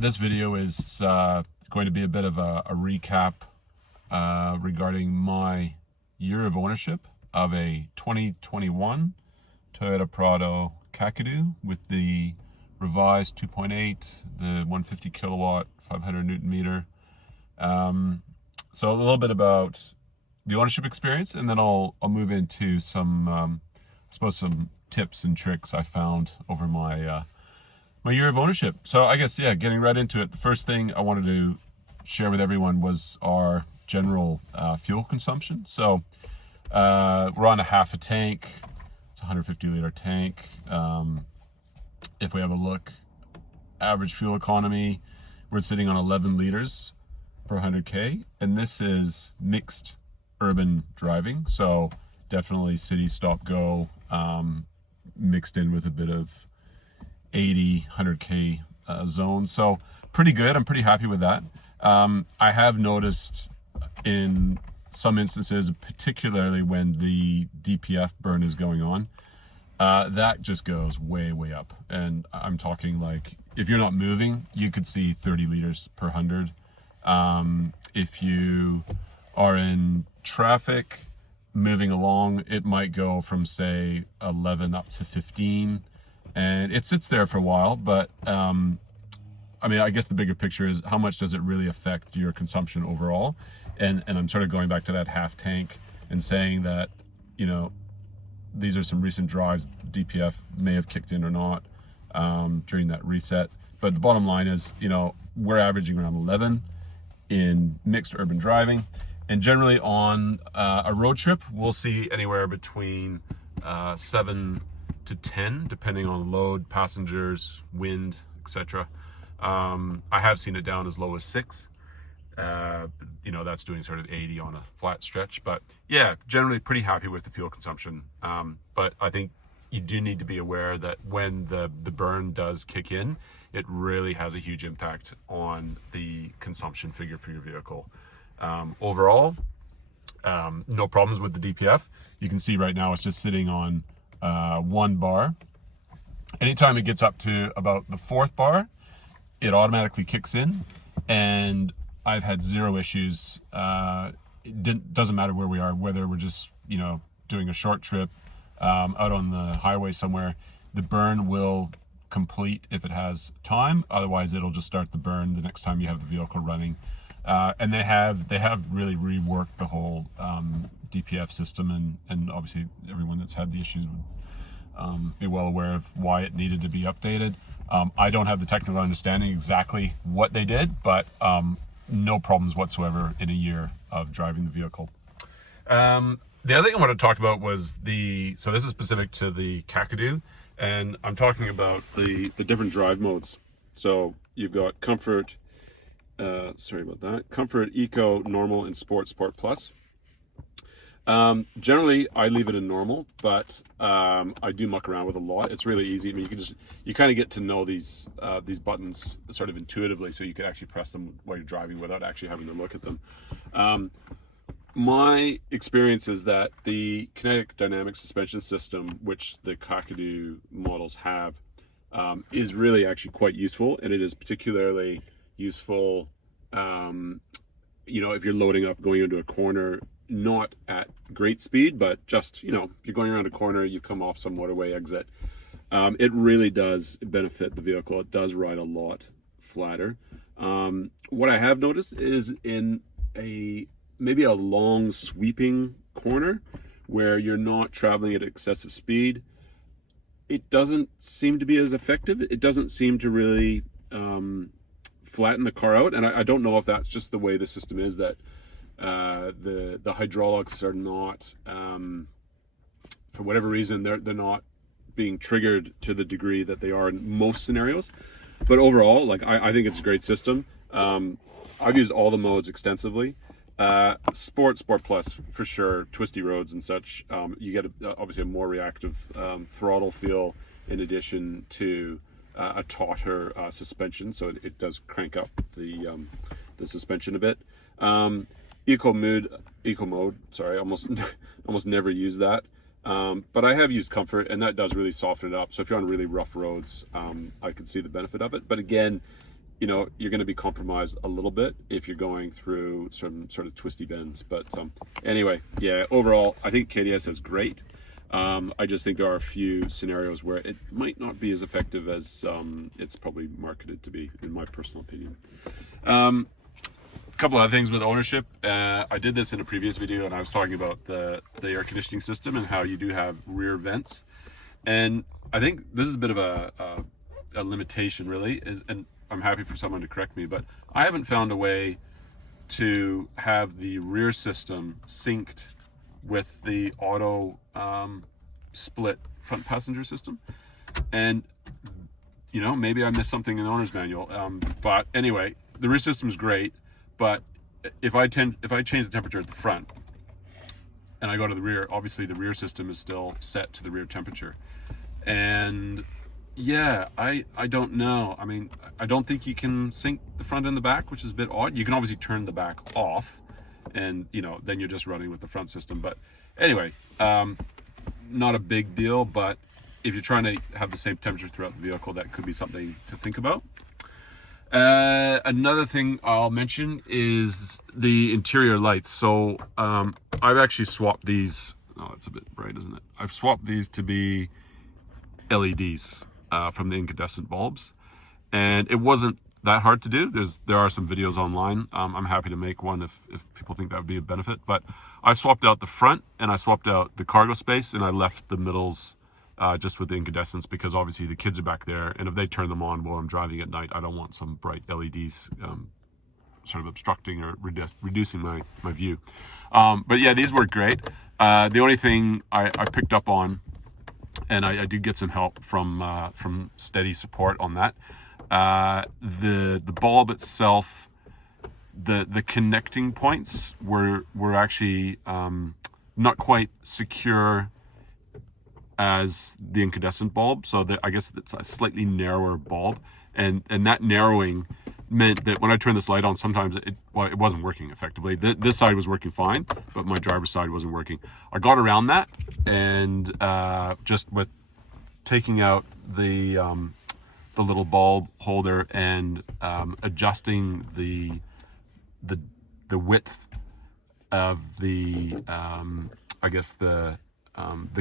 This video is going to be a bit of a recap regarding my year of ownership of a 2021 Toyota Prado Kakadu with the revised 2.8, the 150 kilowatt, 500 Newton meter. So a little bit about the ownership experience, and then I'll move into some, I suppose, some tips and tricks I found over my my year of ownership. So I guess, yeah, getting right into it, the first thing I wanted to share with everyone was our general fuel consumption. So we're on a half a tank. It's a 150 liter tank. If we have a look, average fuel economy, we're sitting on 11 liters per 100K. And this is mixed urban driving. So definitely city stop go, mixed in with a bit of 80, 100K zone. So pretty good. I'm pretty happy with that. I have noticed in some instances, particularly when the DPF burn is going on, that just goes way, way up. And I'm talking like, if you're not moving, you could see 30 liters per 100. If you are in traffic moving along, it might go from say 11 up to 15. And it sits there for a while, but I mean, I guess the bigger picture is how much does it really affect your consumption overall? And I'm sort of going back to that half tank and saying that, you know, these are some recent drives DPF may have kicked in or not during that reset. But the bottom line is, you know, we're averaging around 11 in mixed urban driving. And generally on a road trip, we'll see anywhere between 7 to 10, depending on load, passengers, wind, etc. I have seen it down as low as 6. You know, that's doing sort of 80 on a flat stretch. But yeah, generally pretty happy with the fuel consumption. But I think you do need to be aware that when the burn does kick in, it really has a huge impact on the consumption figure for your vehicle. Overall, no problems with the DPF. You can see right now it's just sitting on 1 bar. Anytime it gets up to about the 4th bar, it automatically kicks in, and I've had 0 issues. It doesn't matter where we are, whether we're just, you know, doing a short trip out on the highway somewhere, the burn will complete if it has time. Otherwise, it'll just start the burn the next time you have the vehicle running. And they have really reworked the whole DPF system, and obviously everyone that's had the issues would be well aware of why it needed to be updated. I don't have the technical understanding exactly what they did, but no problems whatsoever in a year of driving the vehicle. The other thing I wanted to talk about was so this is specific to the Kakadu, and I'm talking about the different drive modes. So you've got comfort, sorry about that, comfort, eco, normal, and sport plus. Generally I leave it in normal, but I do muck around with a lot. It's really easy. I mean, you kind of get to know these buttons sort of intuitively, so you can actually press them while you're driving without actually having to look at them. My experience is that the kinetic dynamic suspension system, which the Kakadu models have, is really actually quite useful, and it is particularly useful, you know, if you're loading up, going into a corner, not at great speed, but just, you know, if you're going around a corner, you come off some motorway exit. It really does benefit the vehicle. It does ride a lot flatter. What I have noticed is in maybe a long sweeping corner where you're not traveling at excessive speed, it doesn't seem to be as effective. It doesn't seem to really flatten the car out, and I don't know if that's just the way the system is, that the hydraulics are not, for whatever reason, they're not being triggered to the degree that they are in most scenarios. But overall, like, I think it's a great system. I've used all the modes extensively. Sport plus for sure, twisty roads and such. You get obviously a more reactive throttle feel, in addition to a tauter suspension, so it does crank up the suspension a bit. Eco mode, sorry, almost never use that. But I have used comfort, and that does really soften it up. So if you're on really rough roads, I can see the benefit of it. But again, you know, you're going to be compromised a little bit if you're going through some sort of twisty bends. But anyway, yeah, overall, I think KDSS is great. I just think there are a few scenarios where it might not be as effective as it's probably marketed to be, in my personal opinion. A couple other things with ownership. I did this in a previous video, and I was talking about the air conditioning system and how you do have rear vents. And I think this is a bit of a limitation, really, and I'm happy for someone to correct me, but I haven't found a way to have the rear system synced with the auto split front passenger system. And you know, maybe I missed something in the owner's manual, but anyway, the rear system is great, but if I change the temperature at the front and I go to the rear, obviously the rear system is still set to the rear temperature. And yeah, I don't know. I mean, I don't think you can sync the front and the back, which is a bit odd. You can obviously turn the back off, and you know, then you're just running with the front system. But anyway, not a big deal, but if you're trying to have the same temperature throughout the vehicle, that could be something to think about. Another thing I'll mention is the interior lights. So I've actually swapped these. Oh, it's a bit bright, isn't it? I've swapped these to be LEDs from the incandescent bulbs, and it wasn't that hard to do. There are some videos online. I'm happy to make one if people think that would be a benefit. But I swapped out the front and I swapped out the cargo space, and I left the middles just with the incandescents, because obviously the kids are back there, and if they turn them on while I'm driving at night, I don't want some bright LEDs sort of obstructing or reducing my view. But yeah, these work great. The only thing I picked up on, and I did get some help from steady support on that, the bulb itself, the connecting points were actually not quite secure as the incandescent bulb. So I guess it's a slightly narrower bulb, and that narrowing meant that when I turned this light on, sometimes it wasn't working effectively. This side was working fine, but my driver's side wasn't working. I got around that, and just with taking out the little bulb holder and adjusting the width of the I guess the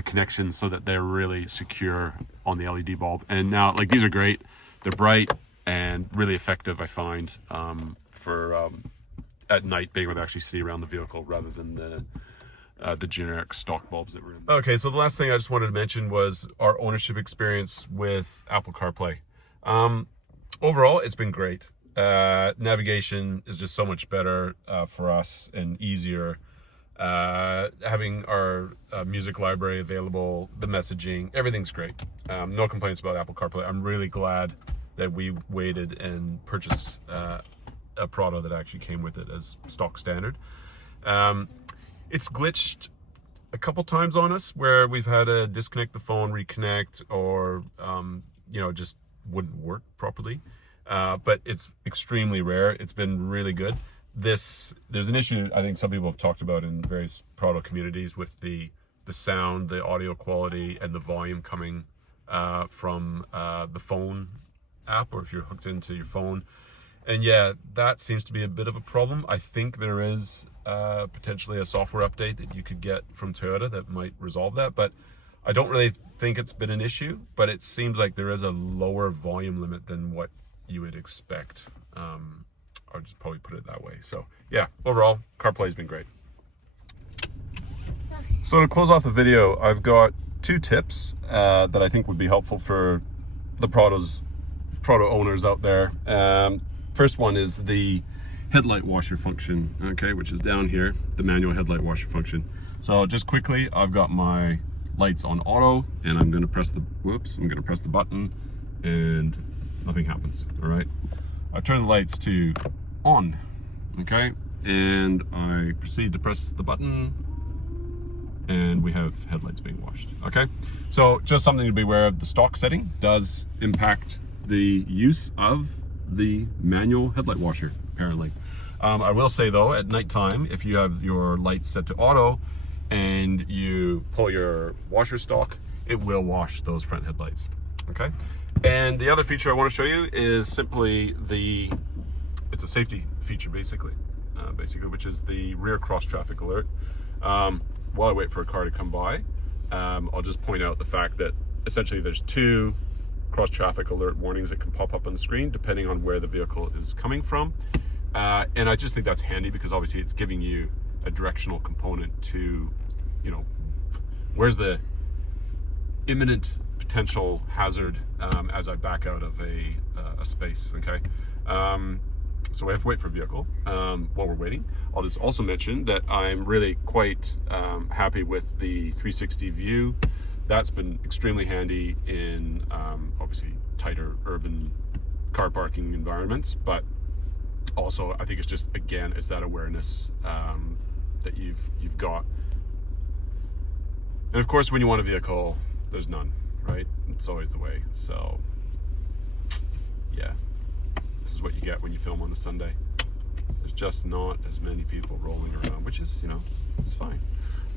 connections so that they're really secure on the LED bulb. And now, like, these are great. They're bright and really effective, I find, for at night being able to actually see around the vehicle rather than the generic stock bulbs that were in. Okay, so the last thing I just wanted to mention was our ownership experience with Apple CarPlay. Overall, it's been great. Navigation is just so much better for us and easier. Having our music library available, the messaging, everything's great. No complaints about Apple CarPlay. I'm really glad that we waited and purchased a Prado that actually came with it as stock standard. It's glitched a couple times on us where we've had to disconnect the phone, reconnect, or you know, just wouldn't work properly. But it's extremely rare. It's been really good. There's an issue I think some people have talked about in various Prado communities with the sound, the audio quality, and the volume coming from the phone app, or if you're hooked into your phone. And yeah, that seems to be a bit of a problem. I think there is potentially a software update that you could get from Toyota that might resolve that, but I don't really think it's been an issue. But it seems like there is a lower volume limit than what you would expect. I'll just probably put it that way. So yeah, overall, CarPlay's been great. So to close off the video, I've got 2 tips that I think would be helpful for the Prado owners out there. First one is the headlight washer function, okay, which is down here, the manual headlight washer function. So just quickly, I've got my lights on auto, and I'm gonna press the button, and nothing happens. All right, I turn the lights to on, okay, and I proceed to press the button, and we have headlights being washed. Okay, so just something to be aware of. The stock setting does impact the use of the manual headlight washer, apparently. I will say though, at nighttime, if you have your lights set to auto and you pull your washer stock, it will wash those front headlights. Okay, And the other feature I want to show you is simply it's a safety feature basically, which is the rear cross traffic alert. While I wait for a car to come by, I'll just point out the fact that essentially there's 2 cross traffic alert warnings that can pop up on the screen depending on where the vehicle is coming from. And I just think that's handy because obviously it's giving you a directional component to, you know, where's the imminent potential hazard as I back out of a space, okay? So we have to wait for a vehicle. While we're waiting, I'll just also mention that I'm really quite happy with the 360 view. That's been extremely handy in obviously tighter urban car parking environments, but also I think it's just, again, it's that awareness that you've got. And of course, when you want a vehicle, there's none, right? It's always the way. So yeah, this is what you get when you film on a Sunday. There's just not as many people rolling around, which is, you know, it's fine.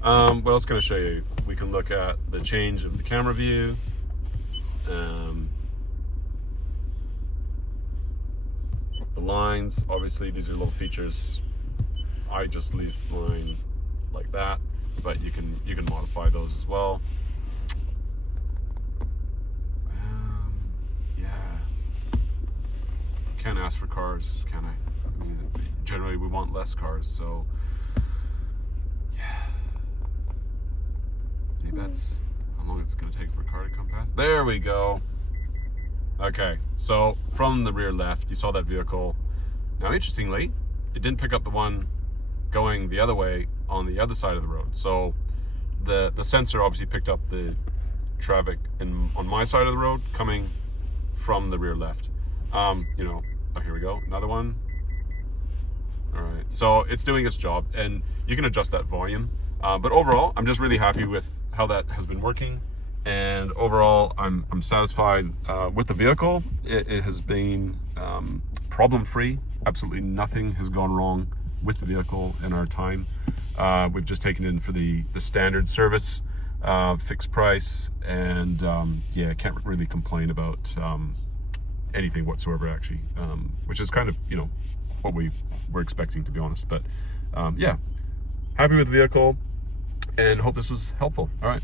What else can I show you? We can look at the change of the camera view. The lines, obviously these are little features. I just leave mine like that, but you can modify those as well. Yeah, can't ask for cars, can I? I mean, generally we want less cars, so yeah. Any bets how long it's going to take for a car to come past? There we go. Okay, so from the rear left, you saw that vehicle. Now, interestingly, it didn't pick up the one going the other way on the other side of the road. So the sensor obviously picked up the traffic on my side of the road coming from the rear left. You know, oh, here we go, another one. All right, so it's doing its job, and you can adjust that volume. But overall, I'm just really happy with how that has been working. And overall, I'm satisfied with the vehicle. It has been problem-free. Absolutely nothing has gone wrong with the vehicle in our time. We've just taken it in for the standard service, fixed price, and yeah, I can't really complain about anything whatsoever, actually, which is kind of, you know, what we were expecting, to be honest. But yeah, happy with the vehicle, and hope this was helpful. All right.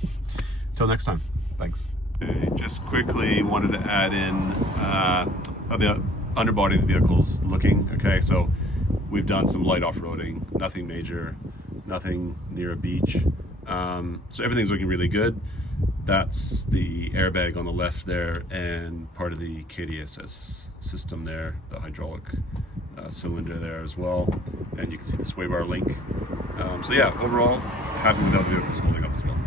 Till next time, thanks. Okay, just quickly wanted to add in how the underbody of the vehicle's looking. Okay, so we've done some light off-roading, nothing major, nothing near a beach. So everything's looking really good. That's the airbag on the left there, and part of the KDSS system there, the hydraulic cylinder there as well. And you can see the sway bar link. So yeah, overall, happy with how the vehicle's holding up as well.